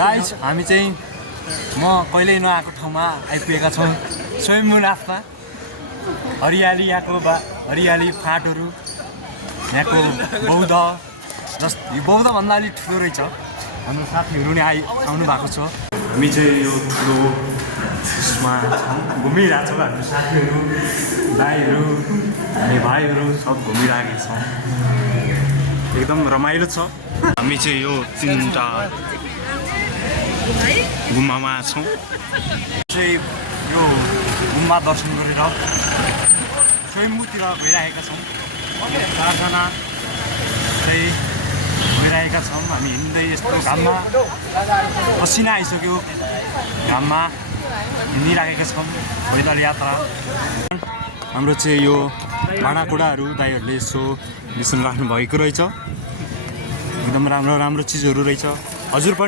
Guys हामी चाहिँ म कहिल्यै नआएको ठाउँमा आइपुगेका छौँ स्वयम्भूनाथमा। हरियाली यहाँको हरियाली फाँटहरू यहाँको बौद्ध बौद्ध भन्दा अलिक ठुलो रहेछ। हाम्रो साथीहरू नि आउनु भएको छ। हामी चाहिँ यो ठुलो यसमा घुमिरहेको छौँ। हाम्रो साथीहरू दाइहरू अनि भाइहरू सब घुमिरहेका छौँ। एकदम रमाइलो छ। हामी चाहिँ यो तीनवटा गुम्बामा छौँ। चाहिँ यो गुम्बा दर्शन गरेर स्वयम्भूतिर गइरहेका छौँ। चारजना चाहिँ गइरहेका छौँ। हामी हिँड्दै यस्तो घाममा पसिना आइसक्यो, घाममा हिँडिराखेका छौँ पैदल यात्रा। हाम्रो चाहिँ यो भाँडाकुँडाहरू दाइहरूले यसो बिसन राख्नु भएको रहेछ। एकदम राम्रो राम्रो चिजहरू रहेछ। हजुर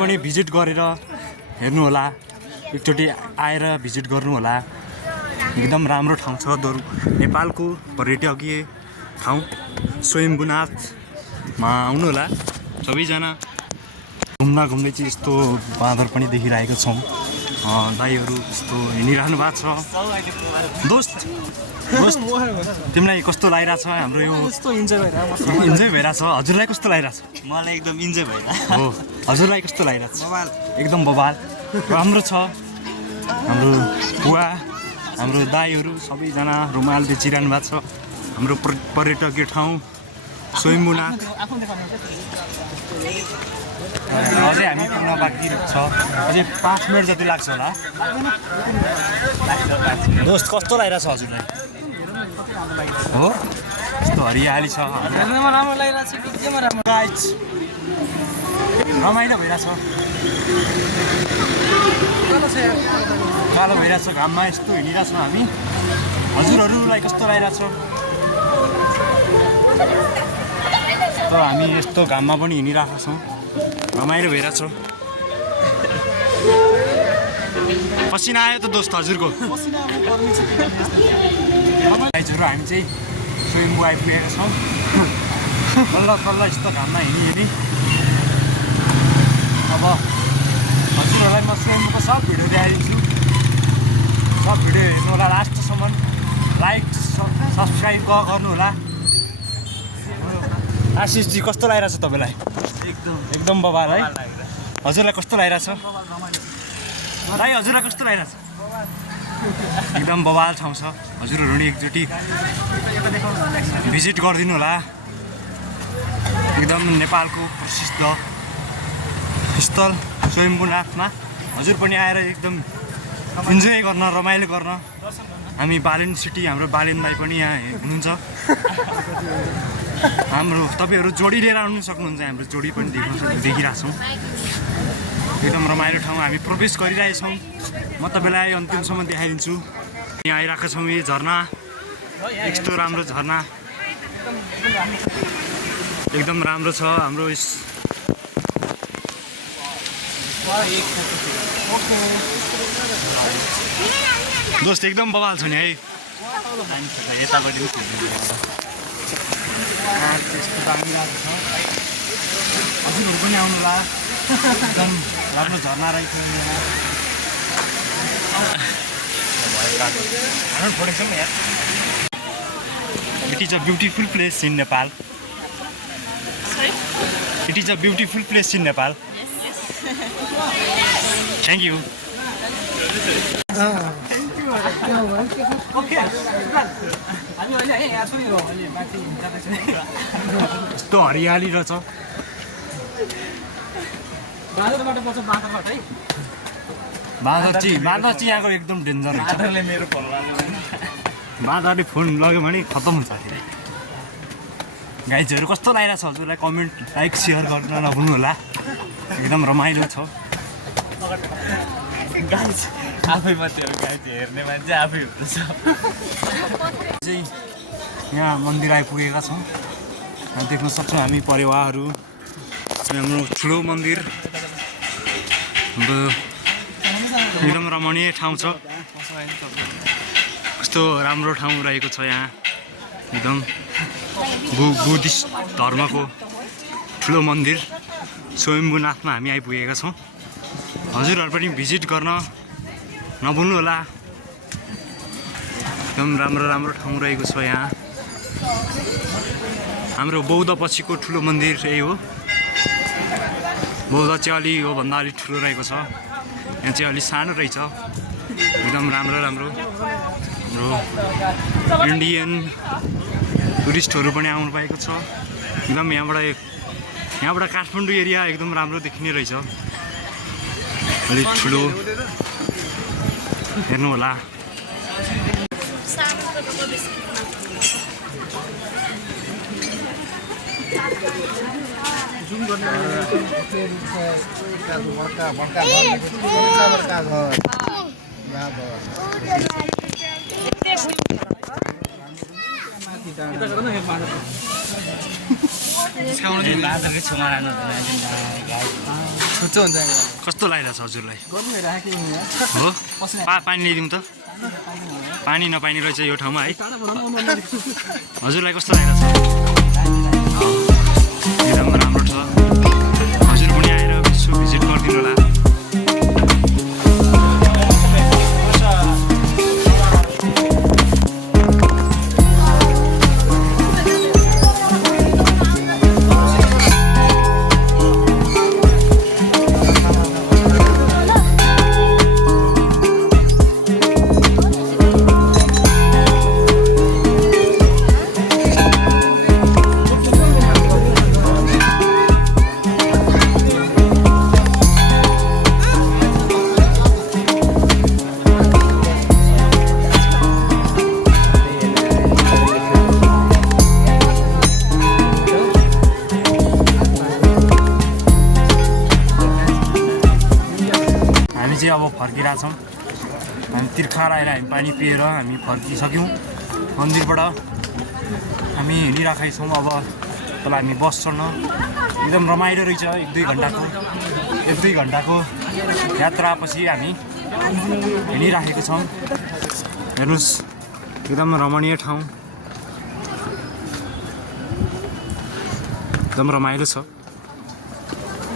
पनि भिजिट गरेर हेर्नु होला, एकचोटि आएर भिजिट गर्नु होला। एकदम राम्रो ठाउँ छ। नेपालको पर्यटकीय ठाउँ स्वयम्भूनाथमा आउनु होला सबैजना। घुम्दै चाहिँ यस्तो बाँदर पनि देखिरहेको छौँ। दाइहरू यस्तो हिँडिरहनु भएको छ। दोस्त तिमीलाई कस्तो लागिरहेछ हाम्रो यो? इन्जोय भइरहेछ। हजुरलाई कस्तो लागिरहेछ? मलाई एकदम इन्जोय भइरहेछ। हो, हजुरलाई कस्तो लागिरहेछ? एकदम बवाल राम्रो छ। हाम्रो बुवा हाम्रो दाइहरू सबैजना रुमाल बेचिरहनु भएको छ। हाम्रो पर्यटकीय ठाउँ स्वयम्भूनाथ। अझै हामी पुग्न बाँकी छ। अझै 5 मिनट जति लाग्छ होला। दोस्त कस्तो लागिरहेछ हजुरलाई? हो, यस्तो हरियाली छ, रमाइलो भइरहेछ। कालो भइरहेछ, घाममा यस्तो हिँडिरहेछौँ हामी। हजुरहरूलाई कस्तो लागिरहेछ? हामी यस्तो घाममा पनि हिँडिरहेका छौँ, रमाइलो भइरहेछ। पसिना आयो त दोस्त हजुरको? गाइजहरू हामी चाहिँ स्वयम्भू आइपुगेका छौँ। तल्ल यस्तो घाममा हिँडी अब हजुरहरूलाई म स्वयम्भूको सब भिडियो देखाइदिन्छु। सब भिडियो हेर्नु होला लास्टसम्म। लाइक सब्सक्राइब गर्नु होला। आशिषजी कस्तो लागिरहेछ तपाईँलाई? एकदम बवाल है। हजुरलाई कस्तो लागिरहेछ? भाइ हजुरलाई कस्तो लागिरहेछ? एकदम बवाल ठाउँ छ। हजुरहरू नि एकचोटि भिजिट गरिदिनु होला। एकदम नेपालको प्रसिद्ध स्थल स्वयम्भूनाथमा हजुर पनि आएर एकदम इन्जोय गर्न, रमाइलो गर्न। हामी बालेन सिटी, हाम्रो बालेन भाइ पनि यहाँ हुनुहुन्छ। हाम्रो तपाईँहरू जोडी लिएर आउनु सक्नुहुन्छ। हाम्रो जोडी पनि देखिरहेको छौँ। एकदम रमाइलो ठाउँ हामी प्रवेश गरिरहेछौँ। म तपाईँलाई अन्तिमसम्म देखाइदिन्छु। यहाँ आइरहेको छौँ। यो झरना यस्तो राम्रो झरना एकदम राम्रो छ। हाम्रो दोस्त एकदम बवाल छ नि है। यतापट्टि यस्तो दामी रहेको छ। हजुरहरू पनि आउनु होला। एकदम राम्रो झरना रहेछ। It is a beautiful place in Nepal. It is a beautiful place in Nepal. Thank you. यस्तो हरियाली रहेछ। बाँदर चाहिँ यहाँको एकदम डेन्जर रहेछ। बाँदरले फोन लग्यो भने खत्तम हुन्छ। गाइजहरू कस्तो लागिरहेछ हजुरलाई? कमेन्ट, लाइक, सेयर गर्न नभुल्नु होला। एकदम रमाइलो छ। आफै मात्रै हेर्ने मान्छे आफै हुँदैछ। चाहिँ यहाँ मन्दिर आइपुगेका छौँ। देख्न सक्छौँ हामी परिवारहरू। हाम्रो ठुलो मन्दिर, एकदम रमणीय ठाउँ छ। कस्तो राम्रो ठाउँ रहेको छ यहाँ। एकदम बुद्धिस्ट धर्मको ठुलो मन्दिर स्वयम्भूनाथमा हामी आइपुगेका छौँ। हजुरहरू पनि भिजिट गर्न नभुल्नु होला। एकदम राम्रो राम्रो ठाउँ रहेको छ यहाँ। हाम्रो बौद्ध पछिको ठुलो मन्दिर यही हो। बौद्ध चाहिँ अलि योभन्दा अलिक ठुलो रहेको छ। यहाँ चाहिँ अलिक सानो रहेछ। एकदम राम्रो राम्रो हाम्रो इन्डियन टुरिस्टहरू पनि आउनु भएको छ। एकदम यहाँबाट काठमाडौँ एरिया एकदम राम्रो देखिने रहेछ। अलिक ठुलो हेर्नु होला। कस्तो लागिरहेछ हजुरलाई? हो पानी ल्याइदिउँ त? पानी नपाइने रहेछ यो ठाउँमा है। हजुरलाई कस्तो लागिरहेछ? एकदम राम्रो छ। हजुर पनि आएर यसो भिजिट गरिदिनु होला। अब फर्किरहेछौँ। हामी तिर्खा आएर हामी पानी पिएर हामी फर्किसक्यौँ मन्दिरबाट। हामी हिँडिरहेकै छौँ। अब तल हामी बस चढ्न एकदम रमाइलो रहेछ। 1-2 घन्टाको यात्रापछि हामी हिँडिराखेको छौँ। हेर्नुहोस् एकदम रमणीय ठाउँ, एकदम रमाइलो छ।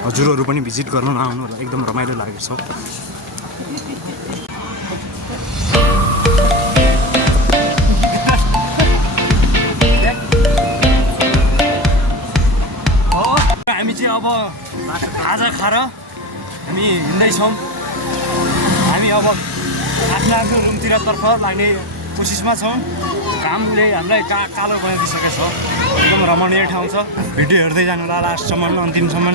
हजुरहरू पनि भिजिट गर्न नआउनु होला। एकदम रमाइलो लागेको छ। हामी चाहिँ अब खाजा खाएर हामी हिँड्दैछौँ। हामी अब आफ्नो रुमतिर तर्फ लाग्ने कोसिसमा छौँ। घामले हामीलाई कालो बनाइदिइसकेको छ। एकदम रमणीय ठाउँ छ। भिडियो हेर्दै जानु होला लास्टसम्म, अन्तिमसम्म।